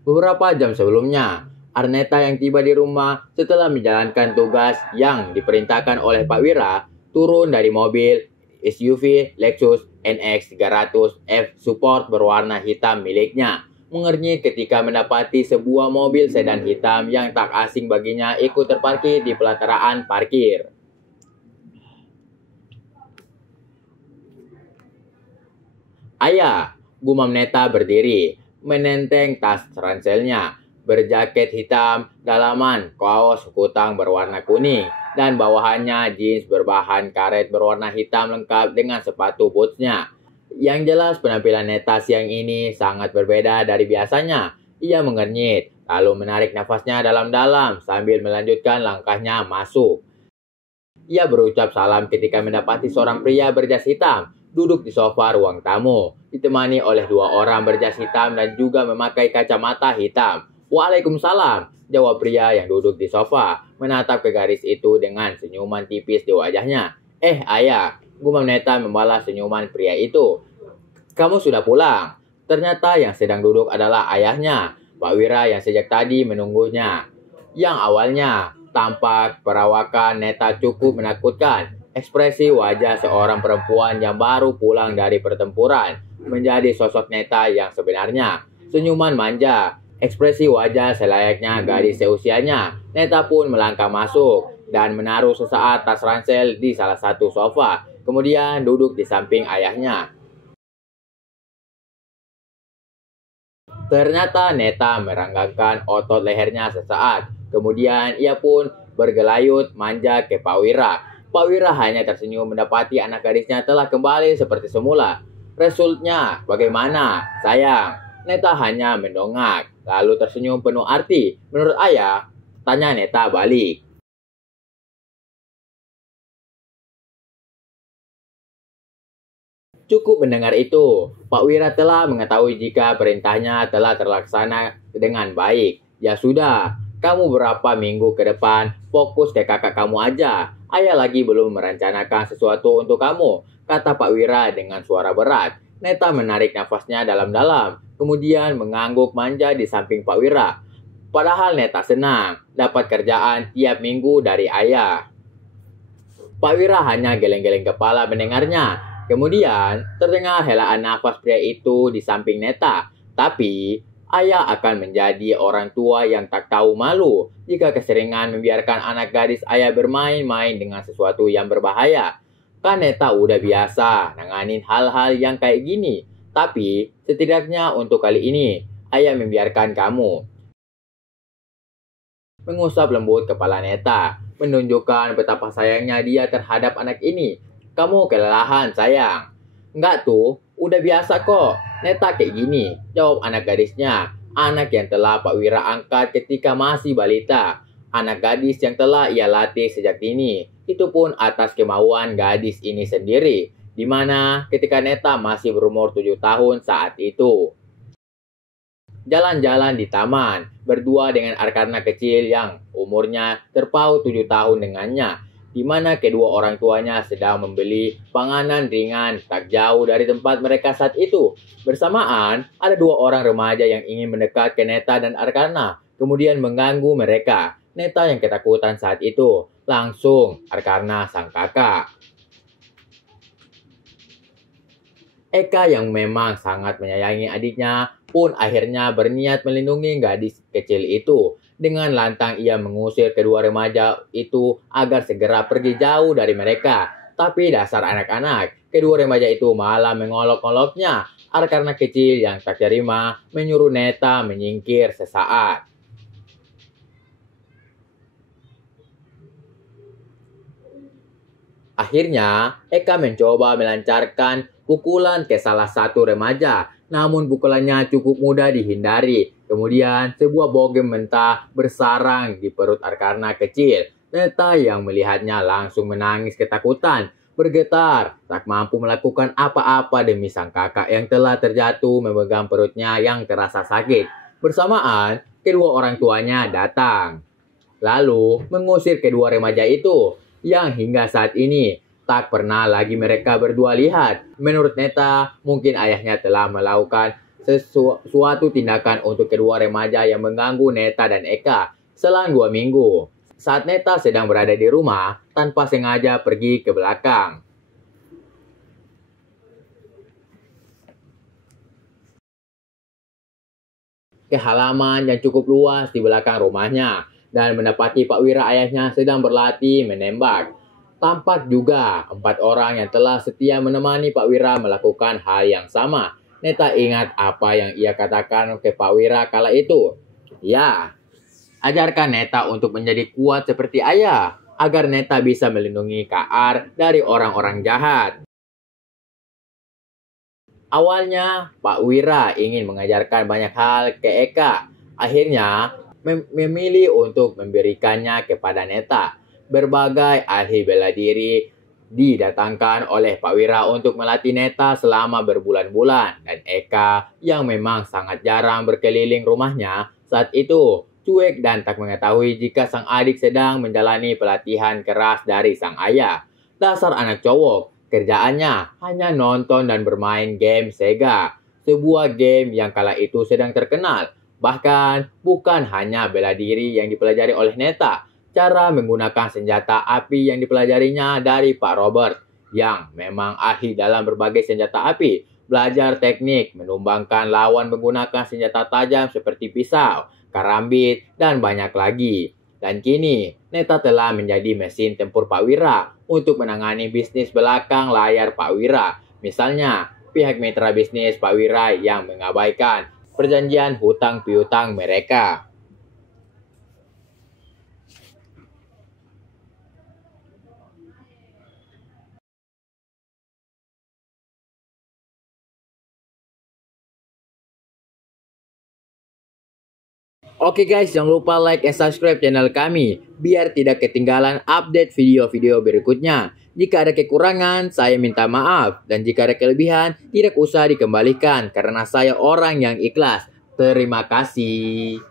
Beberapa jam sebelumnya, Arneta yang tiba di rumah setelah menjalankan tugas yang diperintahkan oleh Pak Wira turun dari mobil SUV Lexus NX 300F Support berwarna hitam miliknya. Mengernyit ketika mendapati sebuah mobil sedan hitam yang tak asing baginya ikut terparkir di pelataran parkir. Ayah, gumam Neta berdiri, menenteng tas ranselnya, berjaket hitam, dalaman, kaos kutang berwarna kuning, dan bawahannya jeans berbahan karet berwarna hitam lengkap dengan sepatu bootsnya. Yang jelas penampilan Neta siang ini sangat berbeda dari biasanya. Ia mengernyit, lalu menarik nafasnya dalam-dalam sambil melanjutkan langkahnya masuk. Ia berucap salam ketika mendapati seorang pria berjas hitam duduk di sofa ruang tamu, ditemani oleh dua orang berjas hitam dan juga memakai kacamata hitam. Waalaikumsalam, jawab pria yang duduk di sofa, menatap ke garis itu dengan senyuman tipis di wajahnya. Ayah, gumam Neta membalas senyuman pria itu. Kamu sudah pulang. Ternyata yang sedang duduk adalah ayahnya, Pak Wira yang sejak tadi menunggunya. Yang awalnya tampak perawakan Neta cukup menakutkan. Ekspresi wajah seorang perempuan yang baru pulang dari pertempuran menjadi sosok Neta yang sebenarnya. Senyuman manja, ekspresi wajah selayaknya gadis seusianya. Neta pun melangkah masuk dan menaruh sesaat tas ransel di salah satu sofa. Kemudian duduk di samping ayahnya. Ternyata Neta merenggangkan otot lehernya sesaat. Kemudian ia pun bergelayut manja ke Pak Wira. Pak Wira hanya tersenyum mendapati anak gadisnya telah kembali seperti semula. Resultnya bagaimana, sayang? Neta hanya mendongak, lalu tersenyum penuh arti. Menurut ayah, tanya Neta balik. Cukup mendengar itu, Pak Wira telah mengetahui jika perintahnya telah terlaksana dengan baik. Ya sudah, kamu berapa minggu ke depan fokus ke kakak kamu aja. Ayah lagi belum merencanakan sesuatu untuk kamu, kata Pak Wira dengan suara berat. Neta menarik nafasnya dalam-dalam, kemudian mengangguk manja di samping Pak Wira. Padahal Neta senang dapat kerjaan tiap minggu dari ayah. Pak Wira hanya geleng-geleng kepala mendengarnya. Kemudian terdengar helaan nafas pria itu di samping Neta. Tapi ayah akan menjadi orang tua yang tak tahu malu jika keseringan membiarkan anak gadis ayah bermain-main dengan sesuatu yang berbahaya. Kan Neta udah biasa nanganin hal-hal yang kayak gini. Tapi setidaknya untuk kali ini ayah membiarkan kamu. Mengusap lembut kepala Neta, menunjukkan betapa sayangnya dia terhadap anak ini. Kamu kelelahan, sayang. Enggak tuh, udah biasa kok. Neta kayak gini, jawab anak gadisnya. Anak yang telah Pak Wira angkat ketika masih balita. Anak gadis yang telah ia latih sejak dini. Itu pun atas kemauan gadis ini sendiri. Di mana ketika Neta masih berumur 7 tahun saat itu. Jalan-jalan di taman, berdua dengan Arkarna kecil yang umurnya terpaut 7 tahun dengannya. Di mana kedua orang tuanya sedang membeli panganan ringan tak jauh dari tempat mereka saat itu. Bersamaan, ada dua orang remaja yang ingin mendekat ke Neta dan Arkarna, kemudian mengganggu mereka. Neta yang ketakutan saat itu, langsung Arkarna sang kakak. Eka yang memang sangat menyayangi adiknya pun akhirnya berniat melindungi gadis kecil itu. Dengan lantang ia mengusir kedua remaja itu agar segera pergi jauh dari mereka. Tapi dasar anak-anak, kedua remaja itu malah mengolok-oloknya. Arkarna kecil yang tak terima menyuruh Neta menyingkir sesaat. Akhirnya, Eka mencoba melancarkan pukulan ke salah satu remaja. Namun pukulannya cukup mudah dihindari. Kemudian sebuah bogem mentah bersarang di perut Arkarna kecil. Neta yang melihatnya langsung menangis ketakutan, bergetar, tak mampu melakukan apa-apa demi sang kakak yang telah terjatuh memegang perutnya yang terasa sakit. Bersamaan, kedua orang tuanya datang. Lalu mengusir kedua remaja itu yang hingga saat ini tak pernah lagi mereka berdua lihat. Menurut Neta, mungkin ayahnya telah melakukan suatu tindakan untuk kedua remaja yang mengganggu Neta dan Eka selang 2 minggu. Saat Neta sedang berada di rumah, tanpa sengaja pergi ke belakang ke halaman yang cukup luas di belakang rumahnya dan mendapati Pak Wira ayahnya sedang berlatih menembak. Tampak juga 4 orang yang telah setia menemani Pak Wira melakukan hal yang sama. Neta ingat apa yang ia katakan ke Pak Wira kala itu. Ya, ajarkan Neta untuk menjadi kuat seperti ayah, agar Neta bisa melindungi Kak dari orang-orang jahat. Awalnya, Pak Wira ingin mengajarkan banyak hal ke Eka. Akhirnya, memilih untuk memberikannya kepada Neta. Berbagai ahli bela diri didatangkan oleh Pak Wira untuk melatih Neta selama berbulan-bulan. Dan Eka, yang memang sangat jarang berkeliling rumahnya, saat itu cuek dan tak mengetahui jika sang adik sedang menjalani pelatihan keras dari sang ayah. Dasar anak cowok. Kerjaannya hanya nonton dan bermain game Sega, sebuah game yang kala itu sedang terkenal. Bahkan bukan hanya bela diri yang dipelajari oleh Neta, cara menggunakan senjata api yang dipelajarinya dari Pak Robert, yang memang ahli dalam berbagai senjata api. Belajar teknik menumbangkan lawan menggunakan senjata tajam seperti pisau, karambit, dan banyak lagi. Dan kini, Neta telah menjadi mesin tempur Pak Wira untuk menangani bisnis belakang layar Pak Wira. Misalnya, pihak mitra bisnis Pak Wira yang mengabaikan perjanjian hutang piutang mereka. Oke guys, jangan lupa like dan subscribe channel kami biar tidak ketinggalan update video-video berikutnya. Jika ada kekurangan, saya minta maaf. Dan jika ada kelebihan, tidak usah dikembalikan karena saya orang yang ikhlas. Terima kasih.